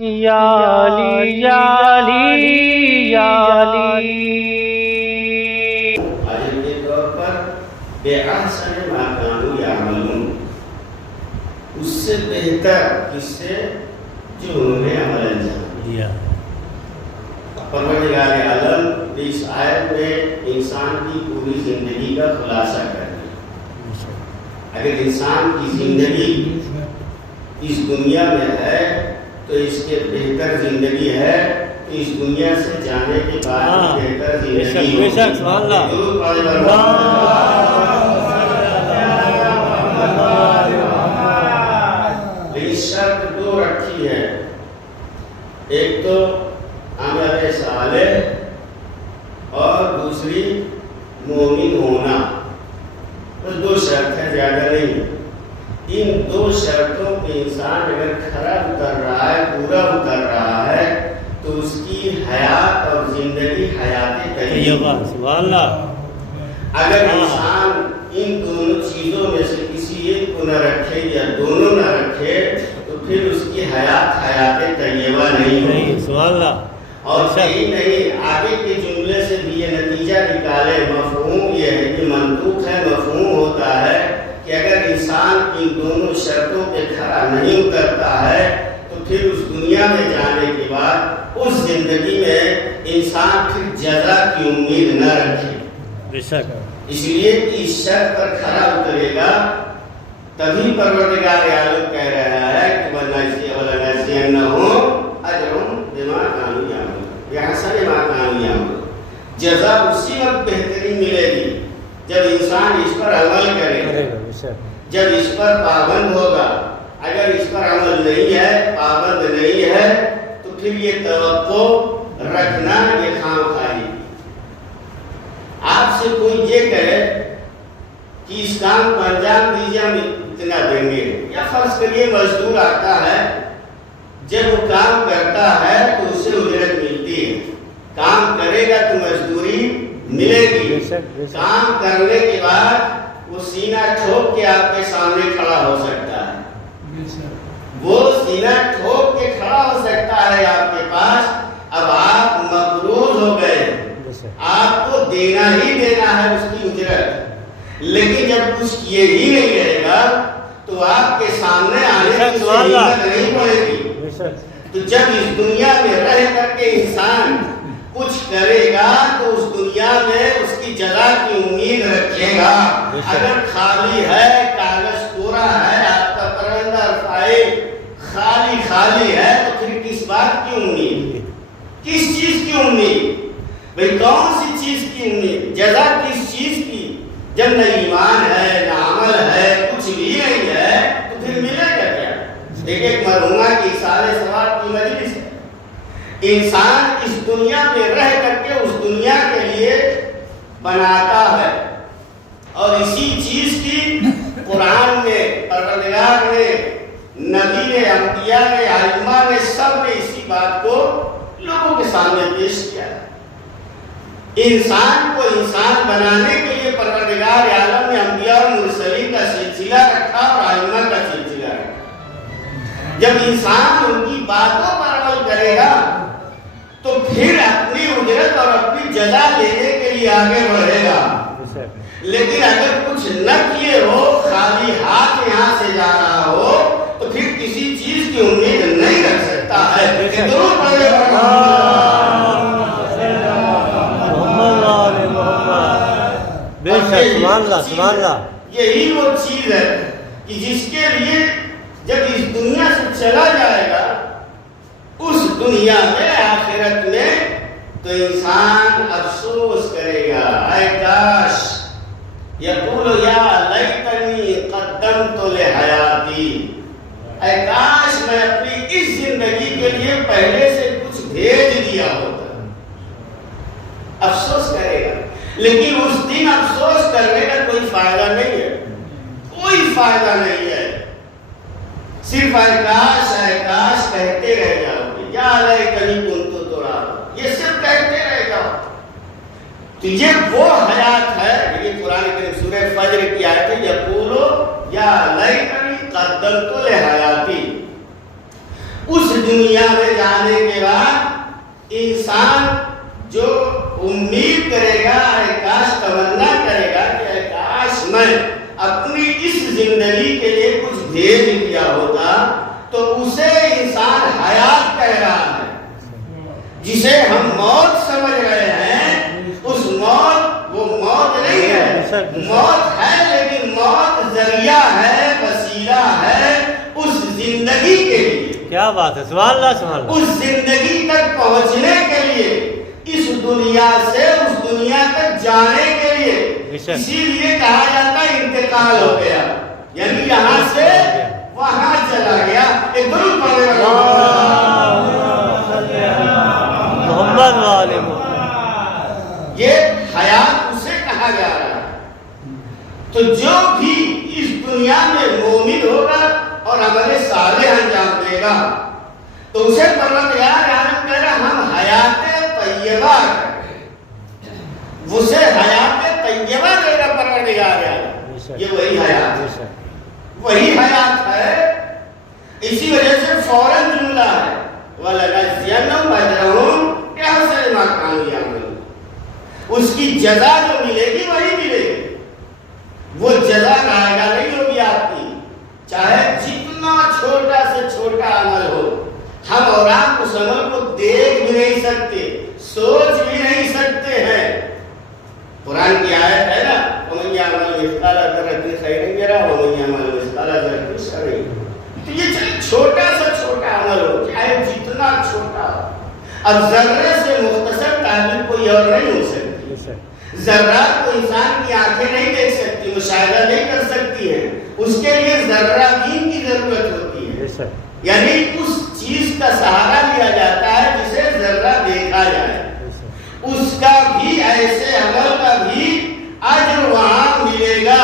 یا علی یا علی یا علی۔ حاجت کے طور پر بے احسن ما کانوا یعملون، اس سے بہتر کس سے جو انہوں نے عمل انجام دیا۔ پروردگار عالم اس آیت میں انسان کی پوری زندگی کا خلاصہ کر دیا۔ اگر انسان کی زندگی اس دنیا میں ہے تو اس کے بہتر زندگی ہے، اس دنیا سے جانے کے بعد بہتر زندگی شرط دو رکھی ہے، ایک تو عمل صالح اور دوسری مومن ہونا، بس دو شرط ہے، زیادہ نہیں۔ ان دو شرطوں پہ انسان اگر کھرا اتر رہا ہے، پورا اتر رہا ہے، تو اس کی حیات اور زندگی حیات طیبہ۔ سبحان اللہ۔ اگر انسان ان دونوں چیزوں میں سے کسی ایک کو نہ رکھے یا دونوں نہ رکھے تو پھر اس کی حیات حیات طیبہ نہیں ہوگی۔ سبحان اللہ۔ اور یہی نہیں، آگے کے جملے سے بھی یہ نتیجہ نکالے، مفہوم یہ ہے کہ منطوق ہے، مفہوم ہوتا ہے کہ اگر انسان ان دونوں شرطوں پہ کھڑا نہیں اترتا ہے تو پھر اس دنیا میں جانے کے بعد اس زندگی میں انسان پھر جزا کی امید نہ رکھے۔ بے شک اس لیے کہ اس شرط پر کھڑا اترے گا تبھی پروردگار عالم کہہ رہا ہے کہ وَلَنَجْزِيَنَّهُمْ أَجْرَهُمْ بِمَا كَانُوا يَعْمَلُونَ، بِأَحْسَنِ مَا كَانُوا يَعْمَلُونَ۔ جزا اسی وقت بہترین ملے گی جب انسان اس پر عمل کرے گا، جب اس پر پابند ہوگا۔ اگر اس پر عمل نہیں ہے، پابند نہیں ہے، تو پھر یہ توقع رکھنا یہ خام خواہی۔ آپ سے کوئی یہ کہے کہ اس کام کو انجام دیجیے، ہم اتنا دیں گے، یا فرض کریے مزدور آتا ہے، جب وہ کام کرتا ہے تو اس سے اجرت ملتی ہے، کام کرے گا تو مزدوری ملے گی۔ کام کرنے کے بعد وہ سینہ ٹھوک کے آپ کے سامنے کھڑا ہو سکتا ہے، وہ سینہ ٹھوک کے کھڑا ہو سکتا ہے آپ کے پاس۔ اب آپ مقروض ہو گئے، آپ کو دینا ہی دینا ہے اس کی اجرت، لیکن جب کچھ کیے ہی نہیں رہے گا تو آپ کے سامنے آنے کی ضرورت نہیں پڑے گی۔ تو جب اس دنیا میں رہ کر کے انسان کچھ کرے گا تو اس دنیا میں اس کی جزا کی امید رکھے گا۔ اگر خالی ہے، کاغذ پورا ہے، آپ کا پرندہ فائل خالی ہے، تو پھر کس بات کی امید، کس چیز کی امید؟ بھئی کون سی چیز کی امید؟ جزا کس چیز کی؟ جب نہ ایمان ہے، نہ عمل ہے، کچھ بھی نہیں ہے، تو پھر ملے گا کیا؟ دیکھیں ایک مرحومہ کی سارے ثواب کی مجلس ہے، انسان اس دنیا میں رہ کر کے اس دنیا کے لیے بناتا ہے، اور اسی چیز کی قرآن میں پروردگار نے، نبی نے، انبیاء نے، ائمہ نے، سب نے اسی بات کو لوگوں کے سامنے پیش کیا ہے۔ انسان کو انسان بنانے کے لیے پروردگار عالم نے انبیاء اور مرسلین کا سلسلہ رکھا اور ائمہ کا سلسلہ رکھا۔ جب انسان ان کی باتوں پر عمل کرے گا تو پھر اپنی اجرت اور اپنی جزا لینے کے لیے آگے بڑھے گا۔ لیکن اگر کچھ نہ کیے ہو، خالی ہاتھ یہاں سے جا رہا ہو، تو پھر کسی چیز کی امید نہیں رکھ سکتا ہے۔ یہی وہ چیز ہے کہ جس کے لیے جب اس دنیا سے چلا جائے گا، اس دنیا میں، آخرت میں، تو انسان افسوس کرے گا، اے کاش، یقول یا لیتنی قدمت لحیاتی، اے کاش میں اپنی اس زندگی کے لیے پہلے سے کچھ بھیج دیا ہوتا۔ افسوس کرے گا، لیکن اس دن افسوس کرنے کا کوئی فائدہ نہیں ہے، کوئی فائدہ نہیں ہے، صرف اے کاش کہتے رہ جاؤ گے، یا لیتنی کنت ترابا، یہ صرف کہتے رہ جاؤ۔ تو یہ وہ حیات ہے، یہ قرآن کریم سورہ فجر کی آیت ہے، یقولو یا لیتنی قدمت لحیاتی، اس اس دنیا میں جانے کے بعد انسان جو امید کرے گا، اے کاش تمنا کرے گا کہ اے کاش میں اپنی اس زندگی کے لیے کچھ بھیج دیا ہوتا، تو اسے انسان حیات کہہ رہا ہے۔ جسے ہم موت سمجھ رہے ہیں، اس موت وہ موت نہیں ہے، موت ہے لیکن موت ذریعہ ہے، وسیلہ ہے اس زندگی کے لیے۔ کیا بات ہے، سبحان اللہ سبحان اللہ۔ اس زندگی تک پہنچنے کے لیے، اس دنیا سے اس دنیا تک جانے کے لیے، اسی لیے کہا جاتا ہے انتقال ہو گیا، یعنی یہاں سے وہاں چلا گیا۔ ایک درود پڑھنے والا محمد والے محمد۔ یہ حیات اسے کہا جا رہا ہے۔ تو جو بھی اس دنیا میں مومن ہوگا اور عمل صالح انجام دے گا، تو اسے پروردگار عالم کہہ رہا ہم حیات طیبہ کریں، اسے حیات طیبہ دے گا پروردگار عالم۔ یہ وہی حیات ہے، وہی حیات ہے۔ اسی وجہ سے فوراً جملہ ہے وَلَنَجْزِيَنَّهُمْ أَجْرَهُمْ بِأَحْسَنِ مَا كَانُوا يَعْمَلُونَ۔ اس کی جزا جو ملے گی وہی ملے گی، وہ جزا ناگہ نہیں ہوگی آپ کی، چاہے جتنا چھوٹا سے چھوٹا عمل ہو۔ ہم اور آپ اس عمل کو دیکھ بھی نہیں سکتے، سوچ بھی نہیں سکتے ہیں۔ قرآن کی آیت ہے نا وَمَن يَعْمَلْ مِثْقَالَ ذَرَّةٍ خَيْرًا يَرَهُ وَمَن يَعْمَلْ مِثْقَالَ ذَرَّةٍ شَرًّا يَرَهُ۔ تو یہ چھوٹا سا چھوٹا عمل ہو، چاہے جتنا چھوٹا ہو۔ اب ذرے سے مختصر تعبیر کوئی اور نہیں ہو سکتی۔ ذرات کو انسان کی آنکھیں نہیں دیکھ سکتی، مشاہدہ نہیں کر سکتی ہیں، اس کے لیے ذرہ بین کی ضرورت ہوتی ہے، یعنی اس چیز کا سہارا لیا جاتا ہے جسے ذرہ دیکھا جائے۔ اس کا بھی ایسے عمل کا بھی اجر وہاں ملے گا،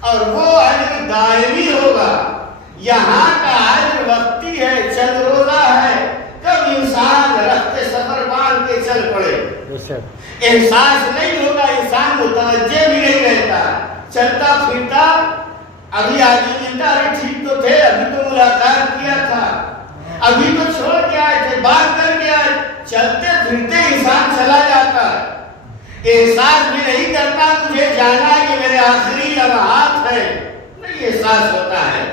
اور وہ اجر دائمی ہوگا۔ یہاں کا اجر وقتی ہے، چند روزہ ہے، کب انسان رخت سفر باندھ کے چل پڑے، احساس نہیں ہوگا، انسان متوجہ بھی نہیں رہتا، چلتا پھرتا، ابھی آدمی ملتا، ارے ٹھیک تو تھے، ابھی تو ملاقات کیا تھا، ابھی تو چھوڑ کے آئے تھے، بات کر کے آئے، چلتے پھرتے انسان چلا جاتا ہے، احساس بھی نہیں کرتا مجھے جانا ہے کہ میرے آخری لمحات ہیں، نہیں احساس ہوتا ہے۔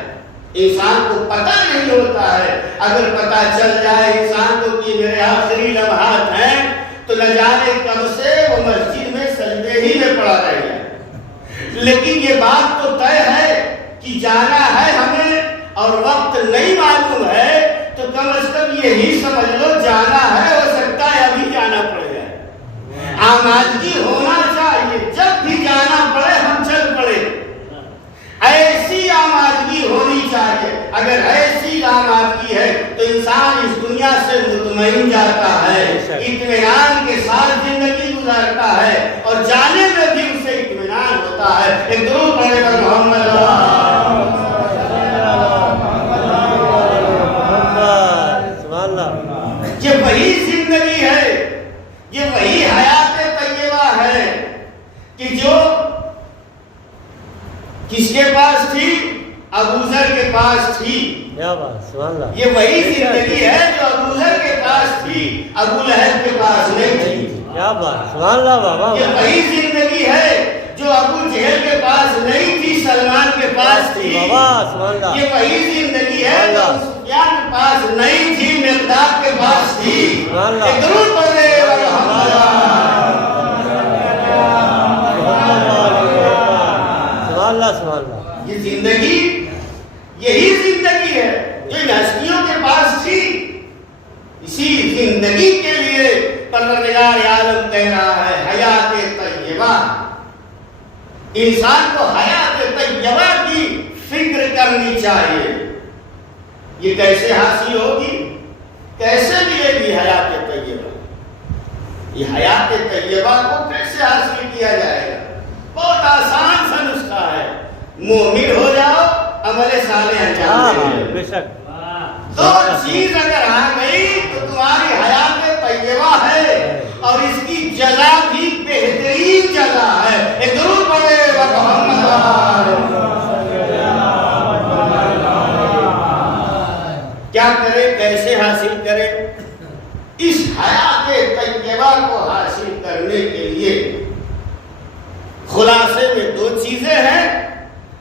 انسان کو پتہ نہیں ہوتا ہے، اگر پتہ چل جائے انسان کو کہ میرے آخری لمحات ہیں، تو نہ جانے کب سے وہ مسجد میں سجدے ہی میں پڑا رہ جائے۔ لیکن یہ بات تو طے ہے کہ جانا ہے ہمیں اور وقت نہیں معلوم ہے، تو کم از کم یہی سمجھ لو جانا ہے، ہو سکتا ہے ابھی جانا پڑ جائے۔ آمادگی ہونا چاہیے، جب بھی جانا پڑے ہم چل پڑے، ایسی آمادگی ہونی چاہیے۔ اگر ایسی آمادگی ہے تو انسان اس دنیا سے مطمئن جاتا ہے، اطمینان کے ساتھ زندگی گزارتا ہے، اور جانے میں بھی اسے اطمینان ہوتا ہے۔ ایک درود پڑھنے پر محمد یہ وہی زندگی ہے، یہ وہی حیات طیبہ ہے کہ جو کس کے پاس تھی؟ ابو ذر کے پاس تھی۔ یہ وہی زندگی ہے جو ابو ذر کے پاس تھی، ابو لہب کے پاس نہیں تھی۔ یہ وہی زندگی ہے جو ابو جہل کے پاس نہیں تھی، سلمان کے پاس تھی۔ یہ وہی زندگی ہے جو سفیان کے پاس نہیں تھی، مقداد کے پاس تھی۔ ایک درود پڑھنے یہ زندگی، یہی زندگی ہے جو ان ہستیوں کے پاس تھی۔ اسی زندگی کے لیے پروردگار عالم کہہ رہا ہے حیات طیبہ۔ انسان کو حیات طیبہ کی فکر کرنی چاہیے۔ یہ کیسے حاصل ہوگی، کیسے ملے گی حیات طیبہ؟ یہ حیات طیبہ کو کیسے حاصل کیا جائے گا؟ بہت آسان سا نسخہ ہے، مومن ہو جاؤ، عمل صالح انجام دے۔ بے شک دو چیز اگر آ گئی تو تمہاری حیات طیبہ ہے، اور اس کی جزا بھی بہترین جزا ہے۔ ایک درود پڑھے کیا کرے، کیسے حیات طیبہ کو حاصل کرنے کے لیے خلاصے میں دو چیزیں ہیں،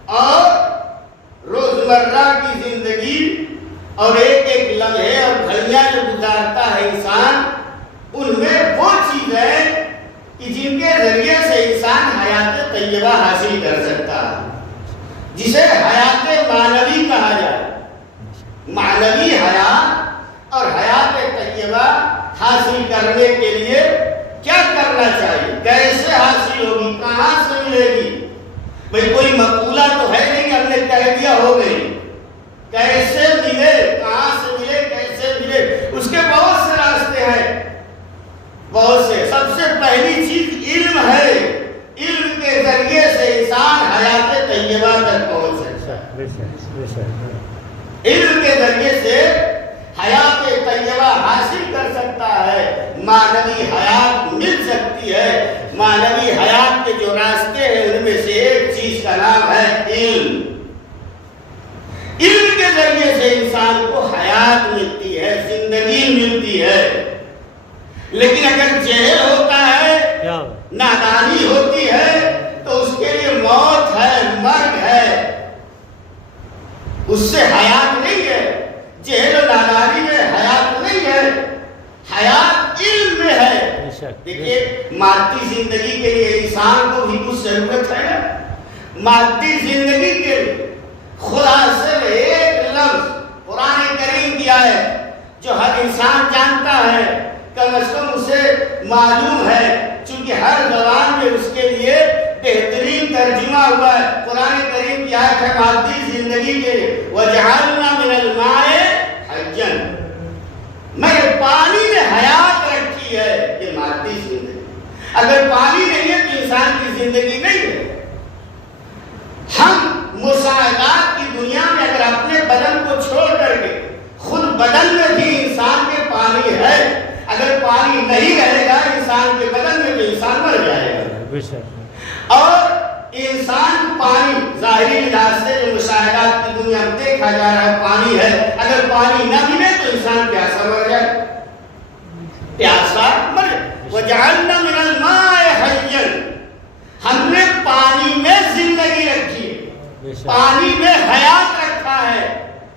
اور روزمرہ کی زندگی اور ایک ایک لمحے اور گھڑیاں جو گزارتا ہے انسان، ان میں وہ چیز ہے کہ جن کے ذریعے سے انسان حیات طیبہ حاصل کر سکتا ہے، جسے حیات معنوی کہا جائے۔ معنوی حیات اور حیات طیبہ حاصل کرنے کے لیے کیا کرنا چاہیے، کیسے حاصل ہوگی، کہاں سے ملے گی؟ بھئی کوئی مقولہ تو ہے نہیں ہم نے کہہ دیا ہو گئی، کیسے ملے، کہاں سے ملے، کیسے ملے، اس کے بہت سے راستے ہیں، بہت سے۔ سب سے پہلی چیز علم ہے، علم کے ذریعے سے انسان حیات طیبہ تک پہنچ سکتا ہے، علم کے ذریعے سے حیات طیبہ حاصل کر سکتا ہے، معنوی حیات مل سکتی ہے۔ معنوی حیات کے جو راستے ہیں ان میں سے ایک چیز کا نام ہے علم۔ علم کے ذریعے سے انسان کو حیات ملتی ہے، زندگی ملتی ہے۔ لیکن اگر جہل ہوتا ہے، نادانی ہوتی ہے، تو اس کے لیے موت ہے، مرگ ہے، اس سے حیات نہیں ہے۔ جہل و نادانی میں حیات نہیں ہے، حیات علم میں ہے۔ دیکھیے مادی زندگی کے لیے انسان کو بھی کچھ ضرورت ہے نا، مادی زندگی کے لیے خلاصے میں ایک لفظ قرآن کریم کی آیت جو ہر انسان جانتا ہے، کم از کم اسے معلوم ہے، چونکہ ہر زبان میں اس کے لیے بہترین ترجمہ ہوا ہے۔ قرآن کریم کی آیت ہے مادی زندگی کے لیے، وَجَعَلْنَا مِنَ الْمَاءِ حَيًّا، میں نے پانی میں حیات رکھی ہے، یہ مادی زندگی۔ اگر پانی نہیں ہے تو انسان کی زندگی نہیں ہے۔ ہم مشاہدات کی دنیا میں اگر اپنے بدن کو چھوڑ کر کے خود بدن میں بھی انسان کے پانی ہے، اگر پانی نہیں رہے گا انسان کے بدن میں تو انسان مر جائے گا۔ اور انسان پانی ظاہری لحاظ سے جو مشاہدات کی دنیا میں دیکھا جا رہا ہے پانی ہے، اگر پانی نہ ملے تو انسان پیاسا مر جائے، پیاسا مر جائے۔ وَجَعَلْنَا مِنَ الْمَاءِ حَيًّا، ہم نے پانی میں زندگی رکھی ہے، پانی میں حیات رکھا ہے۔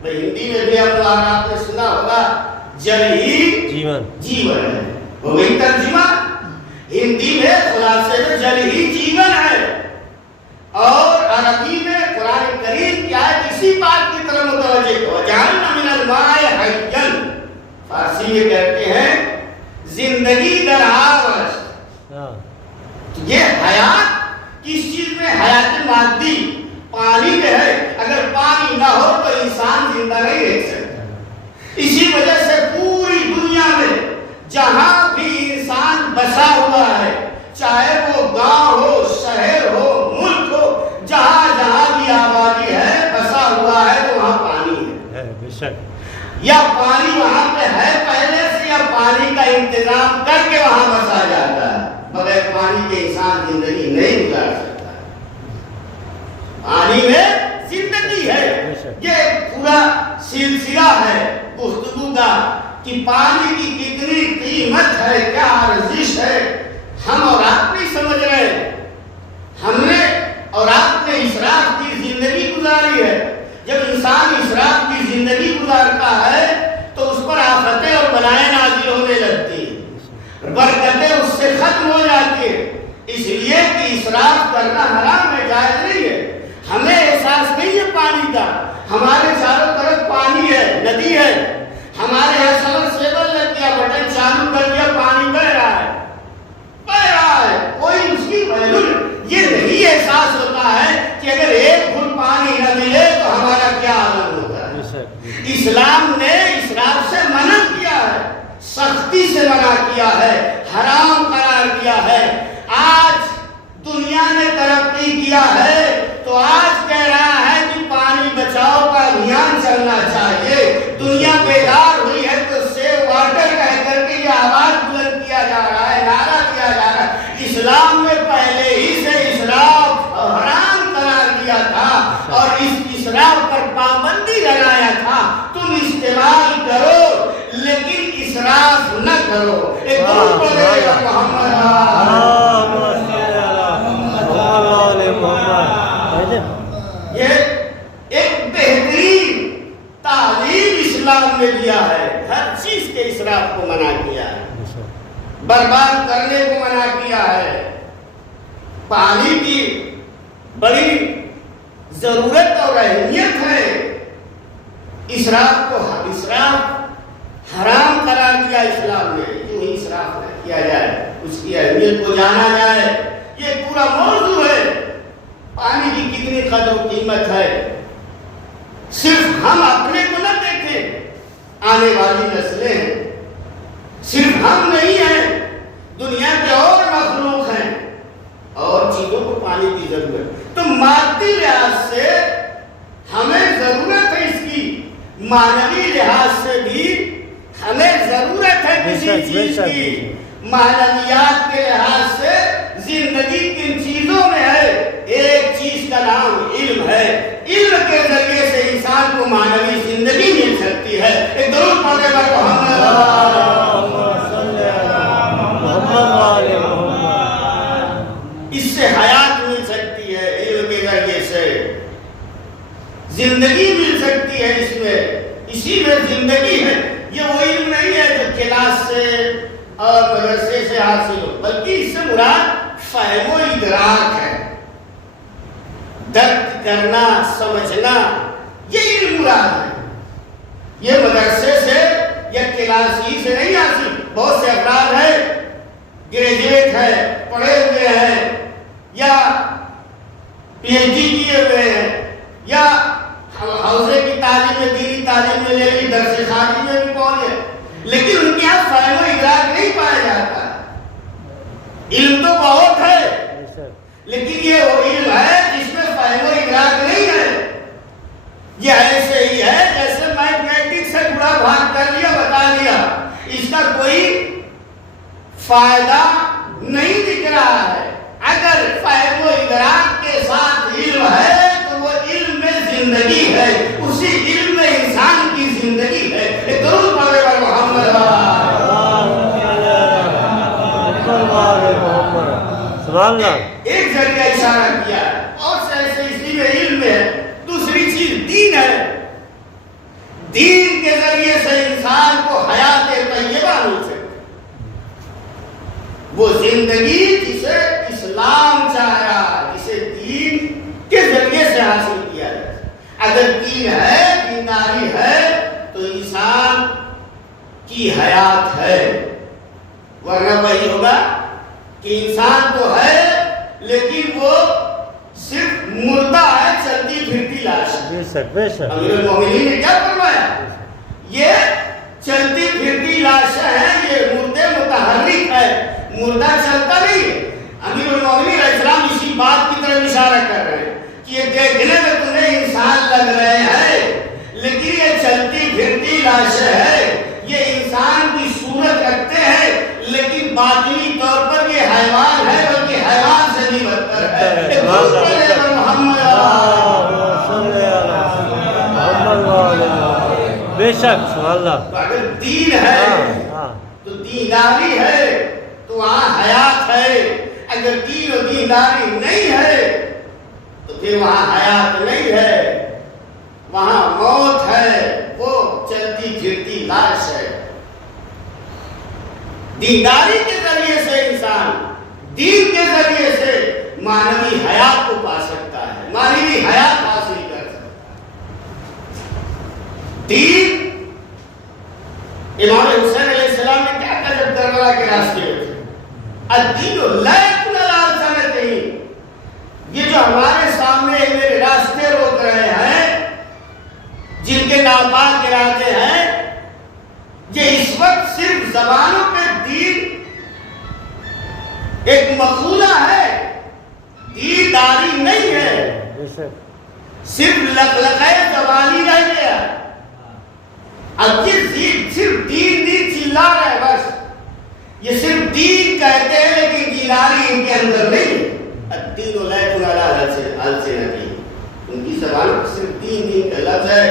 ہندی میں بھی آپ نے سنا ہوگا جل ہی جیون ہے، وہی ترجمہ ہندی میں خلاصے میں جل ہی جیون ہے، اور عربی میں قرآن کریم کی آیت اسی بات کی طرف متوجہ ہے، وَجَعَلْنَا مِنَ الْمَاءِ حَيًّا، فارسی میں کہتے ہیں زندگی در آوش۔ یہ حیات کس چیز میں؟ حیات مادی پانی میں ہے، اگر پانی نہ ہو تو انسان زندہ نہیں رہ سکتا۔ اسی وجہ سے پوری دنیا میں جہاں بھی انسان بسا ہوا ہے، چاہے وہ گاؤں ہو، شہر ہو، ملک ہو، جہاں جہاں بھی آبادی ہے، بسا ہوا ہے تو وہاں پانی ہے، بے شک۔ یا پانی وہاں پہ ہے پہلے سے، یا پانی کا انتظام کر کے وہاں بسا جاتا ہے۔ بغیر پانی کے انسان زندگی نہیں گزار سکتا۔ پانی میں زندگی ہے۔ یہ پورا سلسلہ ہے گفتگو کا کہ پانی کی کتنی قیمت ہے، کیا ارزش ہے، ہم اور آپ نہیں سمجھ رہے۔ ہم نے اور آپ نے اسراف کی زندگی گزاری ہے۔ جب انسان اسراف کی زندگی گزارتا ہے تو اس پر آفتیں اور بلائیں نازل ہونے لگتی ہیں، برکتیں اس سے ختم ہو جاتی ہیں، اس لیے کہ اسراف کرنا حرام ہے، جائز نہیں ہے۔ ہمیں احساس نہیں ہے پانی کا، ہمارے چاروں طرف پانی ہے، ندی ہے، ہمارے یہاں سمر سیبل لگ گیا، بٹن چالو کر دیا، پانی بہ رہا ہے، بہ رہا ہے، کوئی اس کی ویلو یہ نہیں احساس ہوتا ہے کہ اگر ایک گھٹ پانی نہ ملے تو ہمارا کیا عالم ہوتا ہے۔ اسلام نے اسراف سے منع کیا ہے، سختی سے منع کیا ہے، حرام قرار دیا ہے۔ آج دنیا نے ترقی کیا ہے تو آج کہہ رہا ہے کہ پانی بچاؤ کا ابھیان چلنا چاہیے۔ دنیا بیدار ہوئی ہے تو سیو واٹر کہہ کر کے یہ آواز بلند کیا جا رہا ہے، نعرہ دیا جا رہا ہے۔ اسلام نے پہلے ہی سے اسراف حرام قرار دیا تھا اور اس اسراف پر پابندی لگایا تھا، تم استعمال کرو لیکن اسراف نہ کرو۔ یہ ایک بہترین تعلیم اسلام نے دیا ہے. ہر چیز کے اسراف کو منع کیا ہے, برباد کرنے کو منع کیا ہے. پانی کی بڑی ضرورت اور اہمیت ہے. اسراف حرام قرار دیا اسلام نے. کیوں اسراف نہ کیا جائے, اس کی اہمیت کو جانا جائے. یہ پورا موضوع ہے. پانی کی کتنی قدر و قیمت ہے. صرف ہم اپنے کو نہ دیکھیں, آنے والی نسلیں ہیں. صرف ہم نہیں ہیں, دنیا کے اور مخلوق ہیں, اور چیزوں کو پانی کی ضرورت. تو مادی لحاظ سے ہمیں ضرورت ہے اس کی, معنوی لحاظ سے بھی ہمیں ضرورت ہے کسی چیز کی. معنویات کے لحاظ سے زندگی کن چیزوں میں ہے. ایک چیز کا نام علم ہے. علم کے ذریعے سے انسان کو معنوی زندگی مل سکتی ہے. ایک درود پڑھے اس سے حیات مل سکتی ہے. علم کے ذریعے سے زندگی مل سکتی ہے. اس میں اسی میں زندگی ہے. یہ وہ علم نہیں ہے جو کلاس سے اور مدرسے سے حاصل ہو, بلکہ اس سے مراد فہم و ادراک ہے. درک کرنا, سمجھنا, یہ علم مراد ہے. یہ مدرسے سے یا کلاس ہی سے نہیں حاصل. بہت سے افراد ہیں, گریجویٹ ہے, پڑھے ہوئے ہیں, یا پی ایچ ڈی کیے ہوئے ہیں, یا حوزے کی تعلیم میں, دینی تعلیم میں لے لی, درس خانی میں بھی پہنچے, لیکن ان کے یہاں فہم و ادراک نہیں پایا جاتا. علم تو بہت ہے, لیکن یہ وہ علم ہے جس میں فہم و ادراک نہیں ہے. یہ ایسے ہی ہے جیسے میتھمیٹکس سے گڑا بھاگ کر لیا, بتا دیا, اس کا کوئی فائدہ نہیں دکھ رہا ہے. اگر فہم و ادراک کے ساتھ علم ہے تو وہ علم میں زندگی ہے. اسی علم میں انسان کی زندگی ہے. درود پڑھے بر محمد. ایک ذریعہ اشارہ کیا ہے, اور سے ایسے اسی میں علم میں ہے. دوسری چیز دین ہے. دین کے ذریعے سے انسان کو حیات طیبہ مل سکتی. وہ زندگی جسے اسلام چاہا, جسے دین کے ذریعے سے حاصل کیا جائے. اگر دین ہے, دینداری ہے, تو انسان کی حیات ہے. ورنہ وہی ہوگا کہ انسان تو ہے لیکن وہ صرف مردہ ہے, چلتی پھرتی لاش. امیر المومنین نے کیا فرمایا؟ یہ چلتی پھرتی لاشیں ہیں, یہ مردے متحرک ہے, مردہ چلتا نہیں. امیر المومنین علیہ السلام اسی بات کی طرف اشارہ کر رہے ہیں کہ یہ دیکھنے میں تمہیں انسان لگ رہے ہیں, لیکن یہ چلتی پھرتی لاشیں ہے. یہ انسان کی صورت رکھتے ہیں, لیکن باطنی طور پر یہ حیوان ہے, بلکہ حیوان سے بھی بدتر ہے. بے شک سبحان اللہ. اگر دین ہے تو دینداری ہے, تو وہاں حیات ہے. اگر دین و دینداری نہیں ہے تو پھر وہاں حیات نہیں ہے, وہاں موت ہے. وہ چلتی پھرتی لاش ہے. دینداری کے ذریعے سے انسان دین کے ذریعے سے معنوی حیات کو پا سکتا ہے, معنوی حیات حاصل کر سکتا ہے. دین, امام حسین علیہ السلام نے کیا کہا جب کربلا کے راستے میں تھے؟ الدین لا یکن علی سنتین. یہ جو ہمارے سامنے میرے راستے روک رہے ہیں, جن کے ناپاک ارادے ہیں, یہ اس وقت صرف زبانوں پہ دین ایک مقولہ ہے, دینداری نہیں ہے. صرف لقلقۂ زبانی رہ گیا. اب یہ صرف دین دین چلا رہا ہے بس. یہ صرف دین کہتے ہیں لیکن دینداری ان کے اندر نہیں. الدین لا یکن علی السنتین. ان کی زبانوں پر صرف دین دین کا لفظ ہے,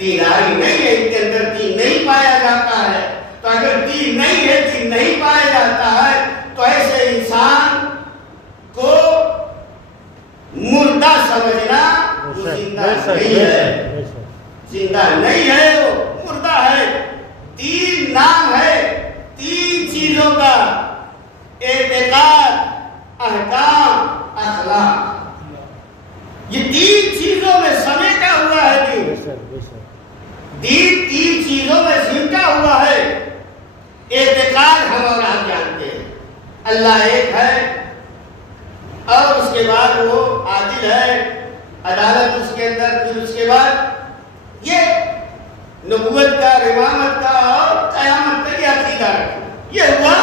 دینداری نہیں ہے. ان کے اندر دین نہیں پایا جاتا ہے. تو اگر دین نہیں ہے, دین نہیں پایا جاتا ہے, زندہ نہیں ہے، زندہ نہیں ہے، وہ مردہ ہے۔ تین نام ہے تین چیزوں کا: اعتقاد، احکام، اخلاق۔ یہ تین چیزوں میں سمیٹا ہوا ہے دین۔ دین تین چیزوں میں سمٹا ہوا ہے۔ اعتقاد ہم اور آپ جانتے ہیں، اللہ ایک ہے، اور اس کے بعد وہ عادل ہے، عدالت اس کے اندر، پھر اس کے بعد یہ نبوت کا، امامت کا اور قیامت کا یہ عقیدہ رکھنا۔ یہ ہوا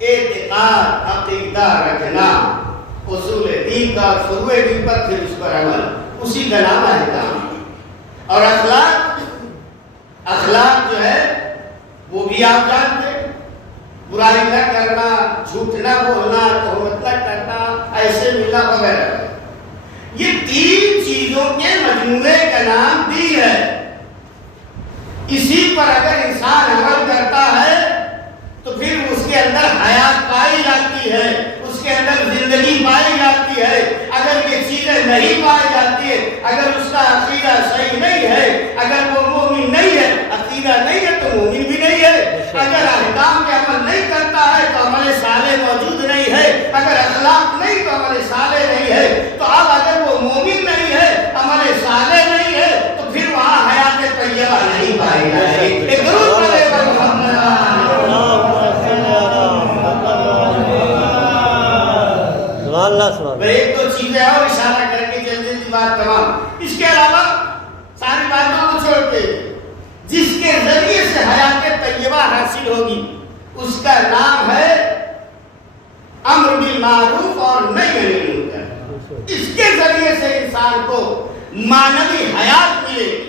اعتقاد، عقیدہ رکھنا، اصول دین کا، فروع دین پر پھر اس پر عمل، اسی کا نام احکام۔ اور اخلاق، اخلاق جو ہے وہ بھی آپ جانتے ہیں، برائی نہ کرنا، جھوٹ نہ بولنا، تہمت نہ کرنا، ایسے ملنا وغیرہ۔ یہ تین چیزوں کے مجموعے کا نام دین ہے۔ اسی پر اگر انسان عمل کرتا ہے تو پھر اس کے اندر حیات پائی جاتی ہے، اس کے اندر زندگی پائی جاتی ہے۔ اگر یہ چیزیں نہیں پائی جاتی ہے، اگر اس کا عقیدہ صحیح نہیں ہے، اگر وہ مومن نہیں ہے، عقیدہ نہیں ہے تو مومن بھی نہیں ہے۔ اگر احکام کے عمل نہیں کرتا ہے تو عمل صالح موجود نہیں ہے۔ اگر اخلاق نہیں تو عمل صالح نہیں ہے۔ تو اب اگر وہ مومن نہیں ہے، عمل صالح نہیں ہے، تو پھر وہاں حیات طیبہ نہیں پائی جائے گی۔ ایک درود پڑھے محمد۔ ایک دو چیزیں اور اشارہ کر کے جلدی جلدی بات تمام۔ اس کے علاوہ ساری باتوں کو چھوڑ کے جس کے ذریعے سے حیات طیبہ حاصل ہوگی اس کا نام ہے امر بالمعروف اور نہی عن المنکر۔ اس کے ذریعے سے انسان کو معنوی حیات ملے گی۔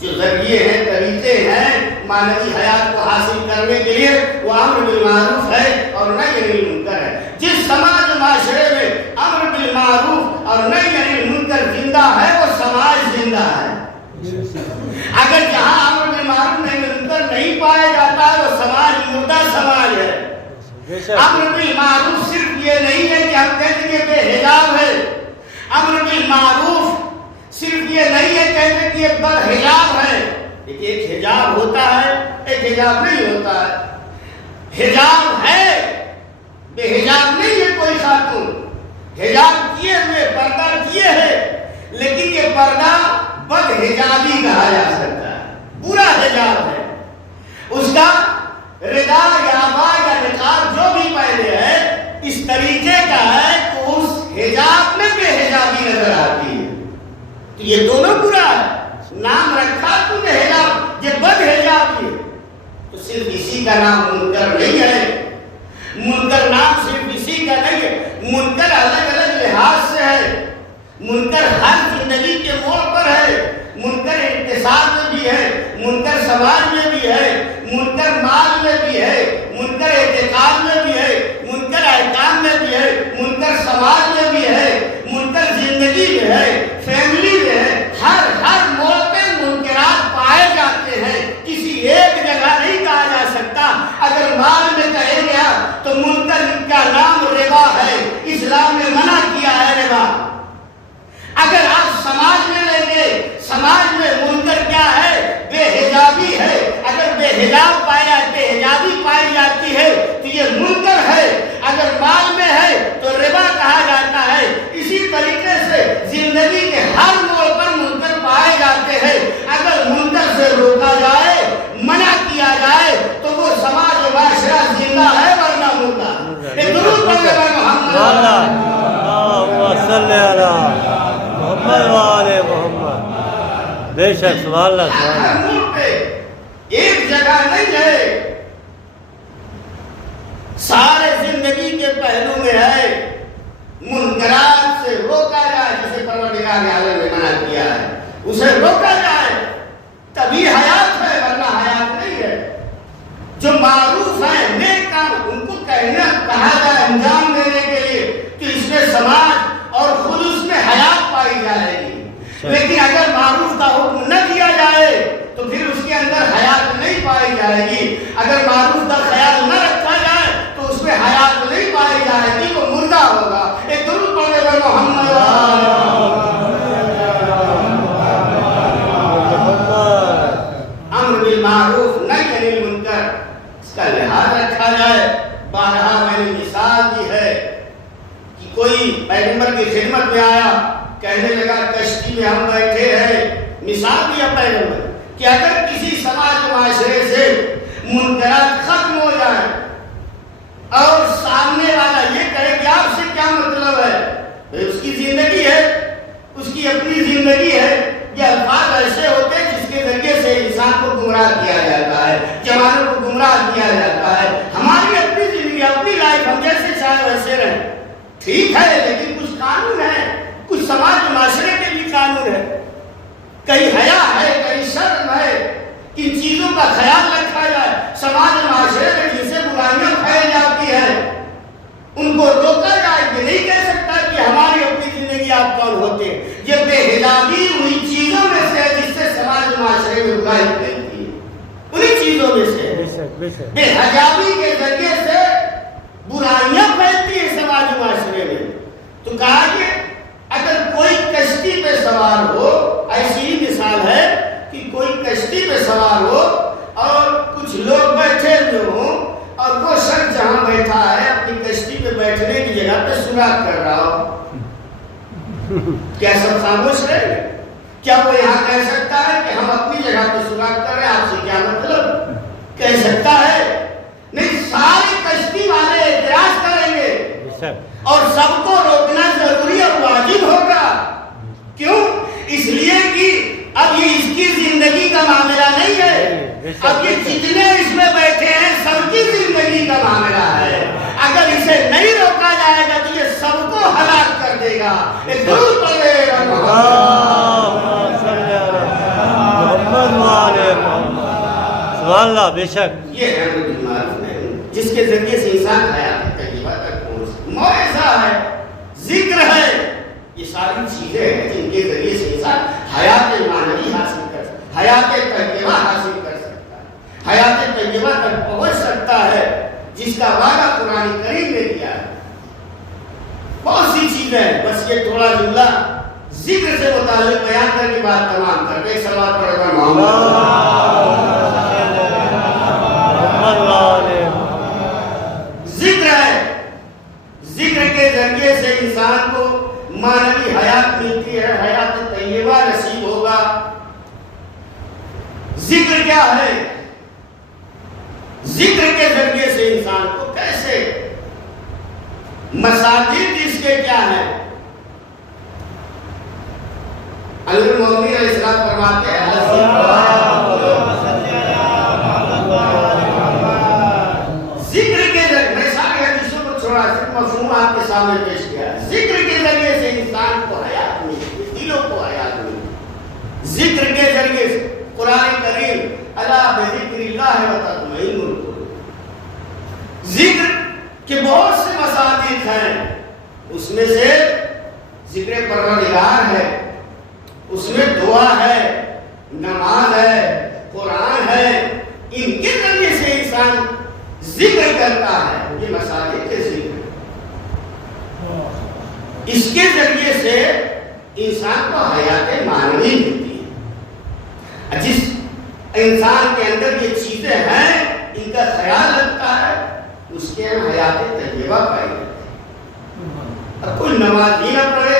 جو ذریعے ہیں، طریقے ہیں معنوی حیات کو حاصل کرنے کے لیے، وہ امر بالمعروف ہے اور نہی عن المنکر ہے۔ جس سماج معاشرے میں امر بالمعروف اور نہی عن المنکر زندہ ہے، وہ سماج زندہ ہے۔ اگر جہاں امر بالمعروف نہی عن المنکر نہیں پایا جاتا ہے، وہ سماج مردہ سماج ہے۔ امر بالمعروف صرف یہ نہیں ہے کہ ہم کہتے ہیں بے حجاب ہے، امر بالمعروف صرف یہ نہیں ہے کہتے کہ یہ بدحجاب ہے۔ ایک حجاب ہوتا ہے، ایک حجاب نہیں ہوتا ہے۔ حجاب ہے، بے حجاب نہیں ہے کوئی خاتون، حجاب کیے ہوئے، پردہ کیے ہے، لیکن یہ پردہ بدحجابی کہا جا سکتا ہے، برا حجاب ہے۔ اس کا ردا یا عبا یا نقاب جو بھی پہنے ہے اس طریقے کا ہے کہ اس حجاب میں بے حجابی نظر آتی ہے۔ تو یہ دونوں برا ہے۔ نام رکھا تو نے حجاب، یہ بد حجابی ہے، تو صرف اسی کا نام منکر نہیں ہے۔ منکر نام صرف اسی کا نہیں ہے، منکر الگ الگ لحاظ سے ہے۔ منکر ہر زندگی کے موڑ پر ہے۔ منکر اقتصاد میں بھی ہے، منکر سماج میں بھی ہے، منکر مال میں بھی ہے، منکر اعتقاد میں بھی ہے، منکر احکام میں بھی ہے، منکر سماج میں بھی ہے، منکر زندگی میں ہے، فیملی میں ہے۔ ہر موڑ پہ منکرات پائے جاتے ہیں، کسی ایک جگہ نہیں کہا جا سکتا۔ اگر مال میں کہے گیا تو منکر کا نام ربا ہے، اسلام نے منع کیا ہے ربا۔ اگر آپ سماج میں لیں گے، سماج میں منکر کیا ہے؟ بے حجابی ہے۔ اگر بے حجاب پایا، بے حجابی پائی جاتی ہے تو یہ منکر ہے۔ اگر مال میں ہے تو ربا کہا جاتا ہے۔ اسی طریقے سے زندگی کے ہر موڑ پر منکر پائے جاتے ہیں۔ اگر منکر سے روکا جائے، منع کیا جائے تو وہ سماج و معاشرہ زندہ ہے ورنہ مردہ۔ ایک درود پڑھے محمد محمد۔ بے شک، سبحان اللہ، سبحان اللہ۔ ایک جگہ نہیں ہے، سارے زندگی کے پہلو میں ہے۔ منکرات سے روکا جائے، جسے پروردگار عالم نے منع کیا ہے، اسے روکا جائے تبھی حیات ہے ورنہ حیات نہیں ہے۔ جو معروف ہیں، نیک کام، ان کو کہا جائے انجام دینے کے لیے کہ اس میں سماج اور خود اس میں حیات پائی جائے گی۔ لیکن اگر معروف کا حکم نہ دیا جائے تو پھر اس کے اندر حیات نہیں پائی جائے گی۔ اگر معروف کا خیال نہ رکھا جائے تو اس میں حیات نہیں پائی جائے گی، وہ مردہ ہوگا۔ ایک درود پڑھے محمد۔ عن المنکر، اس کا لحاظ رکھا جائے۔ بارہا میں نے مثال دی ہے کہ کوئی پیغمبر کی خدمت میں آیا، کہنے لگا کشتی میں ہم بیٹھے ہیں، مثال دیا پیغمبر کہ اگر کسی سماج معاشرے سے منکرات ختم ہو جائیں اور سامنے والا یہ کہے کہ آپ سے کیا مطلب ہے، اس کی زندگی ہے، اس کی اپنی زندگی ہے۔ یہ الفاظ ایسے ہوتے ہیں جس کے ذریعے سے انسان کو گمراہ کیا جاتا ہے، جوانوں کو گمراہ کیا جاتا ہے۔ ہماری اپنی زندگی، اپنی لائف، ہم جیسے چاہے ویسے رہیں، ٹھیک ہے، لیکن کچھ قانون ہے، کچھ سماج معاشرے کے بھی قانون ہے، کہیں حیا ہے، کہیں شرم ہے، ان چیزوں کا خیال رکھا جائے۔ سماج معاشرے میں جن سے برائیاں پھیل جاتی ہیں ان کو روکا جائے۔ یہ نہیں کہہ سکتا کہ ہماری اپنی زندگی آپ کون ہوتے ہیں، یہ بے حجابی انہی چیزوں میں سے ہے جس سے سماج معاشرے میں برائی پھیلتی ہے، انہی چیزوں میں سے بے حجابی کے ذریعے سے برائیاں پھیلتی ہیں سماج معاشرے میں۔ تو کہا کہ اگر کوئی کشتی پہ سوار ہو، ایسی ہی مثال ہے کہ کوئی کشتی پہ سوار ہو اور کچھ لوگ بیٹھے ہوئے ہوں اور وہ شخص جہاں بیٹھا ہے اپنی کشتی پہ بیٹھنے کی جگہ پہ سوراخ کر رہا ہو، کیا سب خاموش رہے گا؟ کیا وہ یہاں کہہ سکتا ہے کہ ہم اپنی جگہ پہ سوراخ کر رہے ہیں، آپ سے کیا مطلب؟ کہہ سکتا ہے؟ نہیں، سارے کشتی والے اعتراض کریں گے اور سب کو روکنا ضروری اور واجب ہوگا۔ کیوں؟ اس لیے کہ اب یہ اس کی زندگی کا معاملہ نہیں ہے، اب یہ جتنے اس میں بیٹھے ہیں سب کی زندگی کا معاملہ ہے۔ اگر اسے نہیں روکا جائے گا تو یہ سب کو ہلاک کر دے گا۔ سبحان اللہ، بے شک یہ ہے جس کے ذریعے سے انسان حیات طیبہ تک پہنچ، موعظہ ہے، ذکر ہے، یہ ساری چیزیں ہیں جن کے ذریعے سے انسان حیات معنوی حاصل کر سکتا ہے، حیات طیبہ حاصل کر سکتا ہے، حیات طیبہ تک پہنچ سکتا ہے، جس کا وعدہ قرآن کریم نے دیا ہے۔ بہت سی چیزیں ہیں، بس یہ تھوڑا جملہ ذکر سے متعلق بیان کر کے بات تمام کر کے صلوات پڑھ کر ذکر ہے، ذکر کے ذریعے سے انسان کو معنوی حیات ملتی ہے، حیات طیبہ نصیب ہوگا۔ ذکر کیا ہے؟ ذکر کے ذریعے سے انسان کو کیسے، مصادیق اس کے کیا ہیں؟ امیر المومنین علیہ السلام فرماتے ہیں ذکر کے ذریعے، میں سارے حدیثوں کو چھوڑا صرف مفہوم آپ کے سامنے پیش کیا، ذکر کے ذریعے سے انسان کو حیات ملتی ہے، دلوں کو حیات ملتی ہے۔ ذکر کے ذریعے سے قرآن کریم الا بذکر اللہ وتطمئن القلوب، ذکر کے بہت سے مصادیق ہیں، اس میں سے ذکر پروردگار ہے، اس میں دعا ہے، نماز ہے، قرآن ہے، ان کے ذریعے سے انسان ذکر کرتا ہے، یہ مصادیق کے ذکر، اس کے ذریعے سے انسان کو حیات معنوی ملتی ہے۔ جس انسان کے اندر یہ چیزیں ہیں ان کا خیال رکھتا ہے، اس کے ہم حیات طیبہ پائی جاتی ہے۔ اب کوئی نماز ہی نہ پڑھے،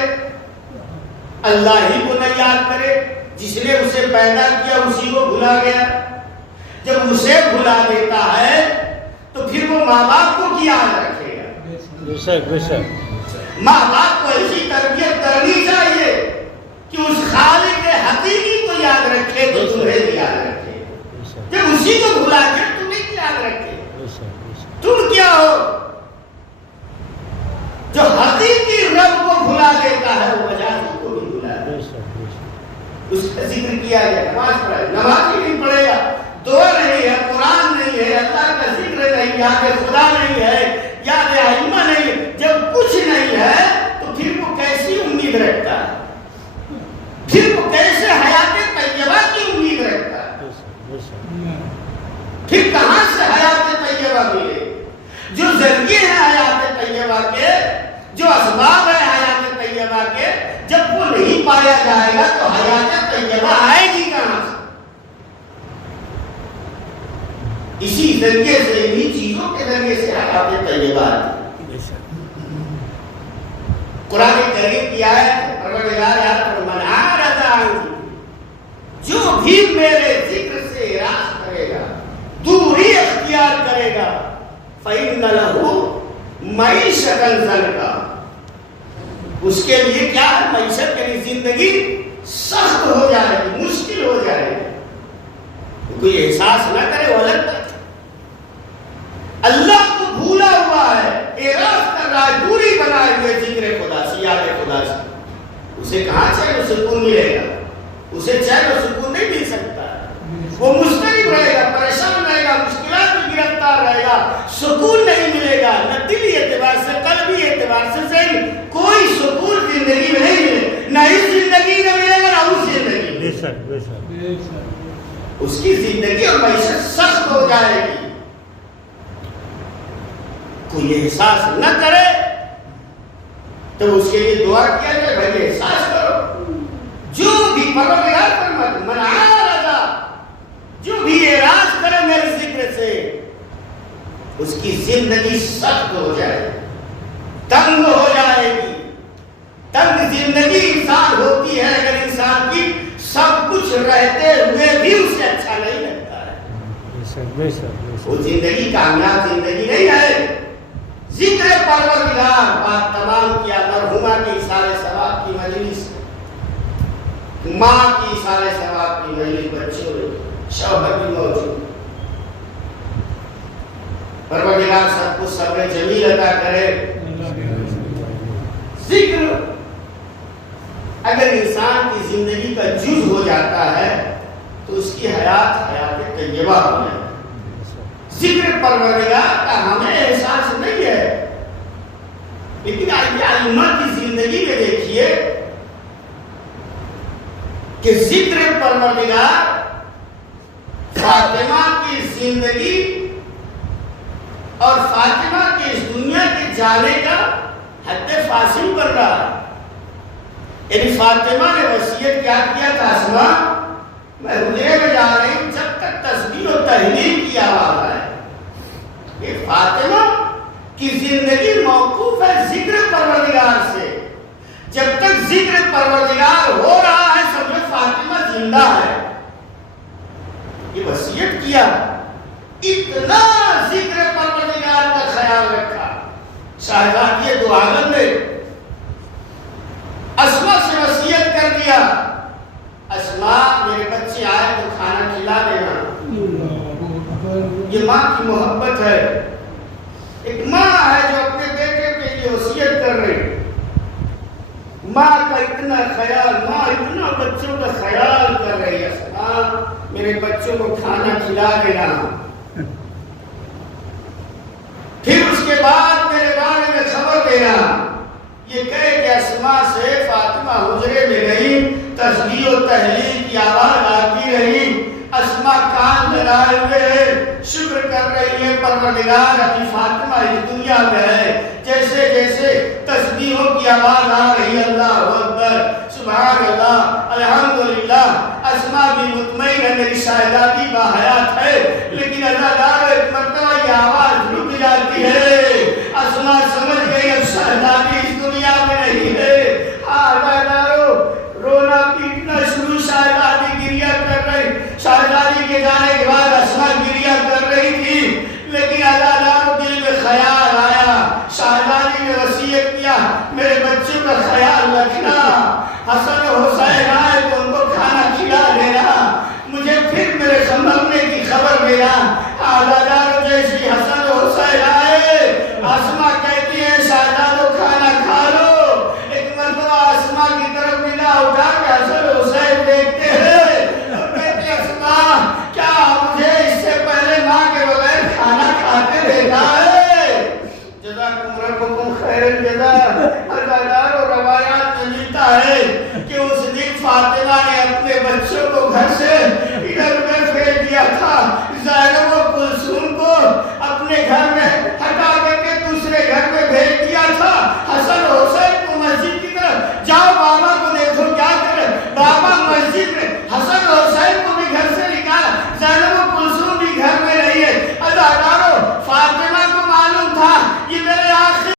اللہ ہی کو نہ یاد کرے، جس نے اسے پیدا کیا اسی کو بھلا گیا، جب اسے بھلا دیتا ہے تو پھر وہ ماں باپ کو کیا یاد رکھے گا؟ بے شک بے شک، ماں باپ کو ایسی تربیت کرنی چاہیے کہ اس خالق حقیقی کو یاد رکھے تو تمہیں بھی یاد رکھے، جب اسی کو بھلا کے تمہیں بھی یاد رکھے۔ تم کیا ہو؟ جو حقیقی رب کو بھلا دیتا ہے وہ مجازی کو بھی بھلا دیتا ہے۔ اس کا ذکر کیا جائے، نماز پڑھے، نماز ہی نہیں پڑھے گا، دعا نہیں ہے، قرآن نہیں ہے، اللہ کا ذکر نہیں، یاد خدا نہیں ہے، یاد ائمہ نہیں ہے، جب کچھ نہیں ہے تو پھر وہ کیسی امید رکھتا ہے؟ پھر وہ کیسے حیات طیبہ کی امید رکھتا ہے؟ پھر کہاں سے حیات طیبہ ملے؟ جو ذریعے ہیں حیات طیبہ کے، جو اسباب ہیں حیات طیبہ کے، جب وہ نہیں پایا جائے گا تو حیات طیبہ آئے گی کہاں سے؟ اسی ذریعے سے انہی چیزوں کے ذریعے سے حیات طیبہ آتی۔ قرآن کریم کی آیت پروردگار عالم من اعرض عن ذکری، جو بھی میرے ذکر سے اعراض کرے گا، دوری اختیار کرے گا، فإن له معیشۃ ضنکا، اس کے لیے کیا ہے؟ معیشت یعنی زندگی سخت ہو جائے گی، مشکل ہو جائے گی۔ کوئی احساس نہ کرے غلط ہے، اللہ کو بھولا ہوا ہے، اعراض کر رہا ہے، دوری بنائے ہوئے ذکر خدا سے، یاد خدا سے، اسے کہاں چین و سکون ملے گا؟ اسے چین و سکون نہیں مل سکتا ہے، وہ مضطرب رہے گا، پریشان رہے گا، مشکلات میں گرفتار رہے گا، سکون نہیں ملے گا، نہ دلی اعتبار سے، قلبی اعتبار سے، ذہنی کوئی سکون زندگی میں نہیں ملے، نہ اس زندگی میں ملے گا، نہ اس زندگی میں۔ اس کی زندگی اور معیشت سخت ہو جائے گی۔ کوئی احساس نہ کرے تو اس کے لیے دعا کیا جائے، بھائی احساس کرو، جو بھی پروردگار فرماتا من اعرض، جو بھی اعراض کرے میرے ذکر سے، اس کی زندگی سخت ہو جائے، تنگ ہو جائے گی۔ تنگ زندگی انسان ہوتی ہے اگر انسان کی سب کچھ رہتے ہوئے بھی اسے اچھا نہیں لگتا ہے، وہ زندگی کامیاب زندگی نہیں ہے۔ ذکر پروردگار بات تمام کیا، مرحومہ کی اثار ثواب کی مجلس، ماں کی اثار ثواب کی مجلس، بچوں شوہر بھی موجود، پروردگار سب کو صبر جمیل عطا کرے۔ ذکر اگر انسان کی زندگی کا جز ہو جاتا ہے تو اس کی حیات طیبہ ہو جائے۔ ذکر پروردگار کا ہمیں احساس نہیں ہے، لیکن ائمہ کی زندگی میں دیکھیے کہ ذکر پروردگار فاطمہ کی زندگی اور فاطمہ کے اس دنیا کے جانے کا حد فاصل کر رہا ہے۔ یعنی فاطمہ نے وصیت کیا کیا تھا؟ اسما میں حجرے میں جا رہی ہوں جب تک تسبیح و تحلیل کی آواز آئے۔ یہ فاطمہ کی زندگی موقوف ہے ذکر پروردگار سے، جب تک ذکر پروردگار ہو رہا ہے سمجھو فاطمہ زندہ ہے۔ یہ وصیت کیا، اتنا ذکر پروردگار کا خیال رکھا۔ شہزادی دو عالم نے اسما سے وصیت کر دیا، اسما میرے بچے آئے تو کھانا کھلا دینا۔ یہ ماں کی محبت ہے، ایک ماں ہے جو اپنے بیٹے کے لیے وصیت کر رہی، ماں کا اتنا خیال، ماں اتنا بچوں کا خیال کر رہی ہے، اسما میرے بچوں کو کھانا کھلا دینا۔ پھر اس کے بعد میرے بارے میں خبر دینا۔ یہ کہے کہ اسما سے فاطمہ حجرے میں گئی، تسبیح و تحلیل کی آواز آتی رہی، اسما کان لگائے ہوئے شکر کر رہی ہے پروردگار اپنی فاطمہ اس دنیا میں ہے۔ جیسے جیسے تسبیحوں کی آواز آ رہی ہے، اللہ اکبر، سبحان اللہ، الحمدللہ، اسما بھی مطمئن ہے میری شہزادی باحیات ہے، لیکن اللہ تعالیٰ ایک مرتبہ یہ آواز رک جاتی ہے۔ اسما سمجھ گئی اب شہزادی اس دنیا میں نہیں ہے۔ رونا پیٹنا شروع، شہزادی گریہ کر رہی، شہزادی کے جانے کے بعد اسما گریہ کر رہی تھی، لیکن اللہ تعالیٰ دل میں خیال آیا، شہزادی نے وصیت کیا میرے بچوں کا خیال رکھنا، حسن و حسین آئے تو ان کو کھانا کھلا دینا، مجھے پھر میرے مرنے کی خبر دینا۔ اللہ تعالیٰ جیسی